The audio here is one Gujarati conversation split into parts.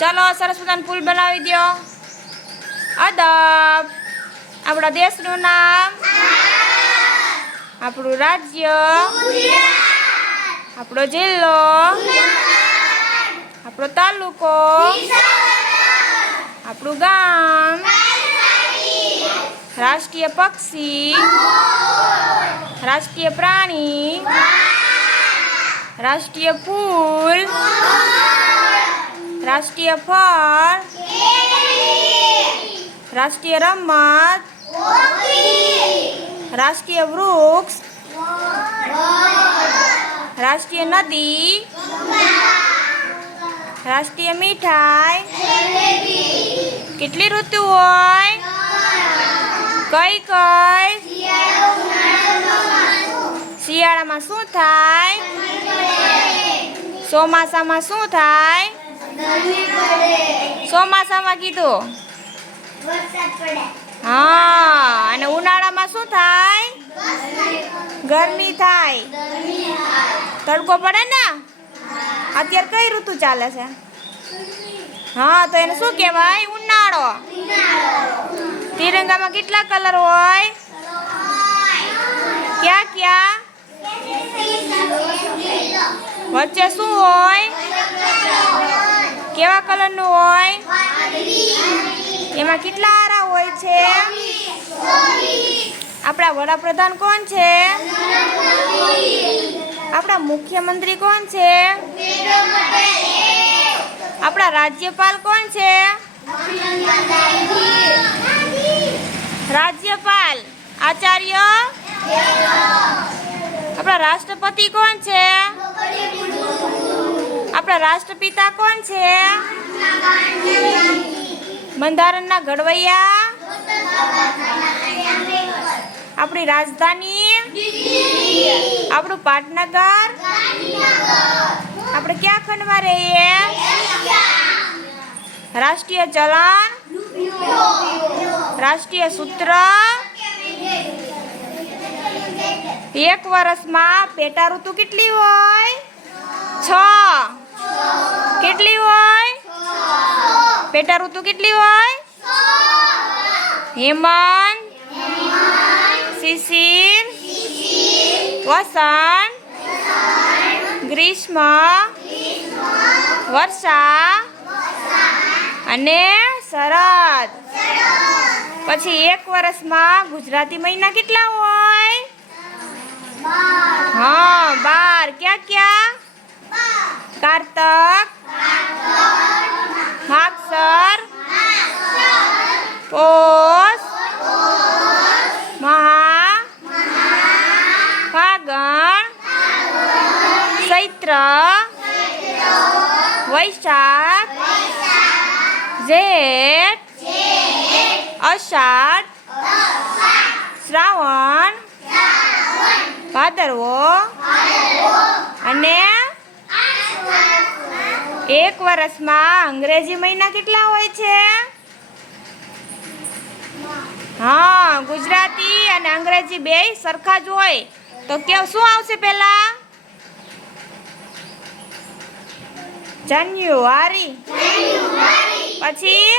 ચાલો સરસ મજાનું પુલ બનાવી દો. અદબ. આપણા દેશનું નામ, આપણું રાજ્ય, આપણો જિલ્લો, આપણો તાલુકો, આપણું ગામ, રાષ્ટ્રીય પક્ષી, રાષ્ટ્રીય પ્રાણી, રાષ્ટ્રીય ફૂલ, રાષ્ટ્રીય ફળ, રાષ્ટ્રીય રમત, રાષ્ટ્રીય વૃક્ષ, રાષ્ટ્રીય નદી, રાષ્ટ્રીય મીઠાઈ. કેટલી ઋતુ હોય? કઈ કઈ? શિયાળામાં શું થાય? ચોમાસામાં શું થાય? ચોમાસામાં કીધું. હા, અને ઉનાળામાં શું થાય? ગરમી થાય. તડકો પડે ને? અત્યારે કઈ ઋતુ ચાલે છે? હા, તો એને શું કહેવાય? ઉનાળો. તિરંગામાં કેટલા કલર હોય? ક્યાં ક્યાં? વચ્ચે શું હોય? કેવા કલરનું હોય? એમાં કેટલા આરા હોય છે? આપણા વડાપ્રધાન કોણ છે? આપણા મુખ્યમંત્રી કોણ છે? આપણા રાજ્યપાલ કોણ છે? રાજ્યપાલ. આચાર્ય. આપણા રાષ્ટ્રપતિ કોણ છે? આપણા રાષ્ટ્રપિતા કોણ છે? બંધારણના ઘડવૈયા. આપણી રાજધાની. આપણું પાટનગર. આપણે ક્યાં ખંડમાં રહીએ? રાષ્ટ્રીય ચલણ. રાષ્ટ્રીય સૂત્ર. એક વર્ષમાં પેટા ઋતુ કેટલી હોય? 6. કેટલી હોય? પેટા ઋતુ કેટલી હોય? હેમંત, શિશિર, વસંત, ગ્રીષ્મ, વર્ષા અને શરદ. પછી એક વર્ષમાં ગુજરાતી મહિના કેટલા હોય? હા, 12. ક્યાં ક્યાં? કારતક, માગસર, પોષ, મહા, ફાગણ, ચૈત્ર, વૈશાખ, જેઠ, અષાઢ, શ્રાવણ, ભાદરવો અને એક વર્ષમાં અંગ્રેજી મહિના કેટલા હોય છે? હા, ગુજરાતી અને અંગ્રેજી બેય સરખા જ હોય. તો શું આવશે પહેલા? જાન્યુઆરી. પછી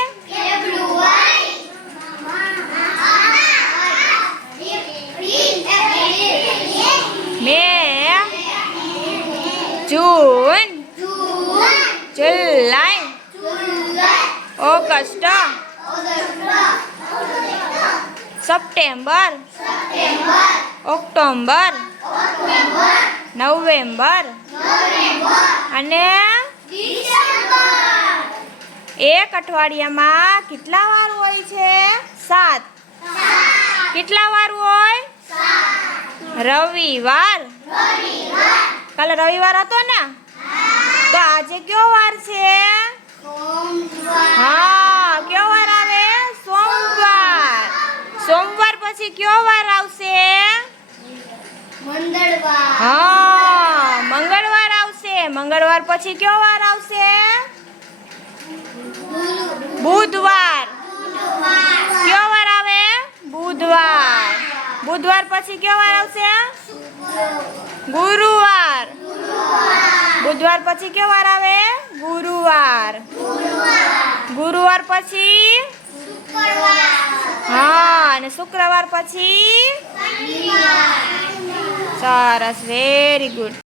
મે, જૂન, જુલાઈ, ઓગસ્ટ, સપ્ટેમ્બર, ઓક્ટોબર, નવેમ્બર અને એક અઠવાડિયામાં કેટલા વાર હોય છે? 7. કેટલા વાર હોય? રવિવાર. કાલે રવિવાર હતો ને? તો આજે કયો વાર છે? હા, કયો વાર આવે? સોમવાર. સોમવાર પછી કયો વાર આવશે? મંગળવાર. હા, મંગળવાર આવશે. મંગળવાર પછી કયો વાર આવશે? બુધવાર. કયો વાર આવે? બુધવાર. બુધવાર પછી કયો વાર આવશે? ગુરુવાર. બુધવાર પછી કયો વાર આવે? ગુરુવાર. ગુરુવાર પછી હા, અને શુક્રવાર પછી સરસ, વેરી ગુડ.